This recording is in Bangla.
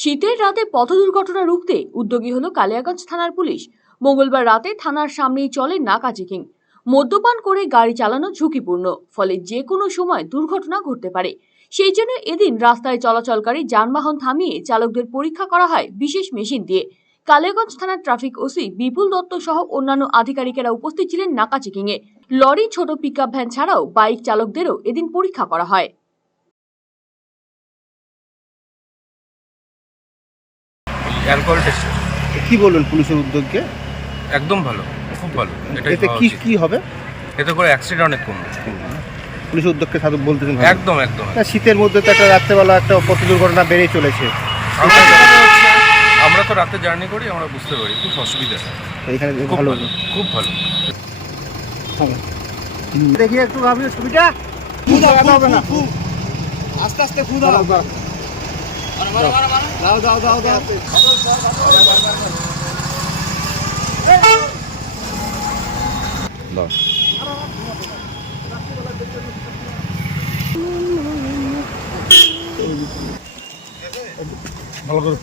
শীতের রাতে পথ দুর্ঘটনা রুখতে উদ্যোগী হলো কালিয়াগঞ্জ থানার পুলিশ। মঙ্গলবার রাতে থানার সামনেই চলে নাকা চেকিং। মদ্যপান করে গাড়ি চালানো ঝুঁকিপূর্ণ, ফলে যে কোনো সময় দুর্ঘটনা ঘটতে পারে। সেই জন্য এদিন রাস্তায় চলাচলকারী যানবাহন থামিয়ে চালকদের পরীক্ষা করা হয় বিশেষ মেশিন দিয়ে। কালিয়াগঞ্জ থানার ট্রাফিক ওসি বিপুল দত্ত সহ অন্যান্য আধিকারিকেরা উপস্থিত ছিলেন নাকা চেকিং এ। লরি, ছোট পিকআপ ভ্যান ছাড়াও বাইক চালকদেরও এদিন পরীক্ষা করা হয়। অ্যালকোহল টেস্ট কি বলবেন পুলিশের উদ্যোগকে? একদম ভালো, খুব ভালো। এতে কি কি হবে? এতে করে অ্যাক্সিডেন্ট অনেক কমবে। পুলিশের উদ্যোগকে সাধু বলতেছেন একদম একদম। শীতের মধ্যে তো একটা রাত্রেবেলা একটা পথ দুর্ঘটনা বেড়ে চলেছে। আমরা তো রাতে জার্নি করি, আমরা বুঝতে পারি খুব অসুবিধা। এখানে খুব ভালো, ভালো, খুব ভালো। দেখি একটু ভাবিও ছবিটা হবে না, আস্তে আস্তে খুদা দাও দাও দাও দাও। ভালো করে